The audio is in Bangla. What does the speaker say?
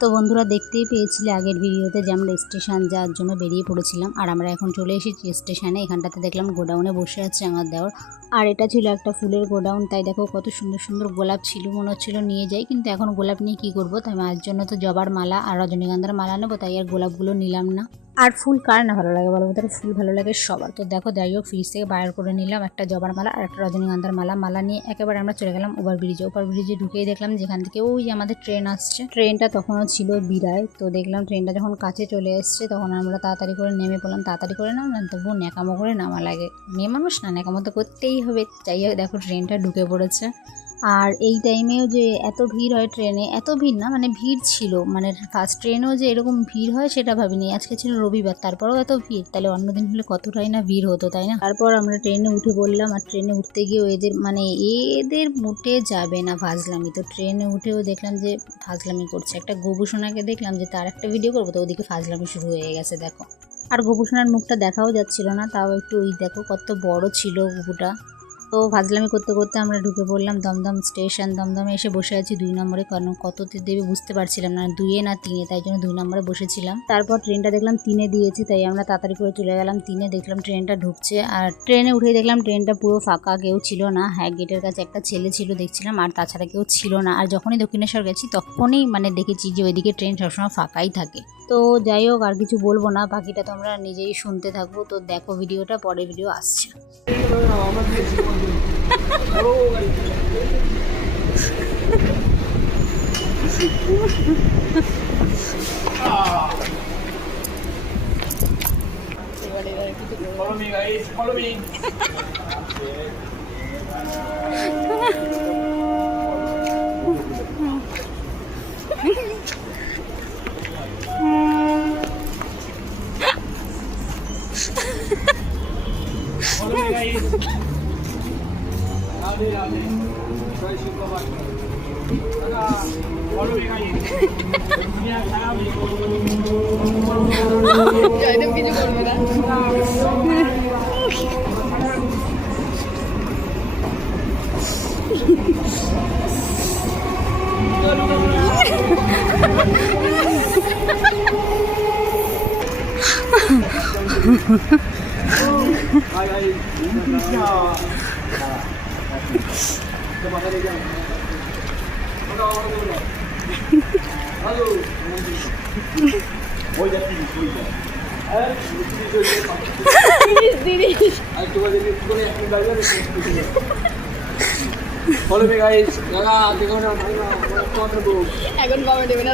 তো বন্ধুরা দেখতেই পেয়েছিলে আগের ভিডিওতে যে আমরা স্টেশন যাওয়ার জন্য বেরিয়ে পড়েছিলাম, আর আমরা এখন চলে এসেছি স্টেশনে। এখানটাতে দেখলাম গোডাউনে বসে আছে আমার দেওর, আর এটা ছিল একটা ফুলের গোডাউন। তাই দেখো কত সুন্দর সুন্দর গোলাপ ছিল, মনে হচ্ছিল নিয়ে যাই, কিন্তু এখন গোলাপ নিয়ে কি করব, তাই মায়ের জন্য তো জবার মালা আর রজনীগন্ধার মালা নেবো, তাই আর গোলাপগুলো নিলাম না। আর ফুল কার না ভালো লাগে বলো, তার ফুল ভালো লাগে সবার। তো দেখো যাই হোক ফ্রিজ থেকে বাইর করে নিলাম একটা জবার মালা আর একটা রজনীগন্ধার মালা নিয়ে একেবারে আমরা চলে গেলাম ওভারব্রিজে ঢুকেই দেখলাম যেখান থেকে ওই যে আমাদের ট্রেন আসছে। ট্রেনটা তখনও ছিল বিরায়। তো দেখলাম ট্রেনটা যখন কাছে চলে এসছে তখন আমরা তাড়াতাড়ি করে নেমে পড়লাম। তাড়াতাড়ি করে নামলাম, তবুও ন্যাকামো করে নামা লাগে, মেয়ে মানুষ না, ন্যাকামো তো করতেই হবে। যাই হোক দেখো ট্রেনটা ঢুকে পড়েছে। আর এই টাইমেও যে এত ভিড় হয় ট্রেনে, এত ভিড় না মানে ভিড় ছিল, মানে ফার্স্ট ট্রেনেও যে এরকম ভিড় হয় সেটা ভাবিনি। আজকে ছিল রবিবার, তারপরেও এত ভিড়, তাহলে অন্যদিন হলে কতটাই না ভিড় হতো, তাই না? তারপর আমরা ট্রেনে উঠে পড়লাম, আর ট্রেনে উঠতে গিয়েও এদের মুটে যাবে না ফাজলামি। তো ট্রেনে উঠেও দেখলাম যে ফাজলামি করছে। একটা গোপুসোনাকে দেখলাম যে তার একটা ভিডিও করবো, তো ওদিকে ফাজলামি শুরু হয়ে গেছে দেখো। আর গোপুসোনার মুখটা দেখাও যাচ্ছিল না, তাও একটু ওই দেখো কত বড় ছিল গোপুটা। তো ফাজলামি করতে করতে আমরা ঢুকে পড়লাম দমদম স্টেশন। দমদমে এসে বসে আছি 2 নম্বরে, কারণ কততে দেবে বুঝতে পারছিলাম না, 2 না 3, তাই জন্য 2 নম্বরে বসেছিলাম। তারপর ট্রেনটা দেখলাম 3-এ দিয়েছে, তাই আমরা তাড়াতাড়ি করে চলে গেলাম 3-এ। দেখলাম ট্রেনটা ঢুকছে, আর ট্রেনে উঠে দেখলাম ট্রেনটা পুরো ফাঁকা, কেউ ছিল না। হ্যাঁ, গেটের কাছে একটা ছেলে ছিল দেখছিলাম, আর তাছাড়া কেউ ছিল না। আর যখনই দক্ষিণেশ্বর গেছি তখনই দেখেছি যে ওইদিকে ট্রেন সবসময় ফাঁকাই থাকে। তো যাই হোক আর কিছু বলবো না, বাকিটা তোমরা নিজেই শুনতে থাকবো। তো দেখো ভিডিওটা, পরের ভিডিও আসছে। Follow me, guys. Follow me. Follow me, guys. Ade. Try to go back. Follow me, guys. Jangan কিছু করবে না। Follow me, guys. এখন কমেন্ট দেবে না।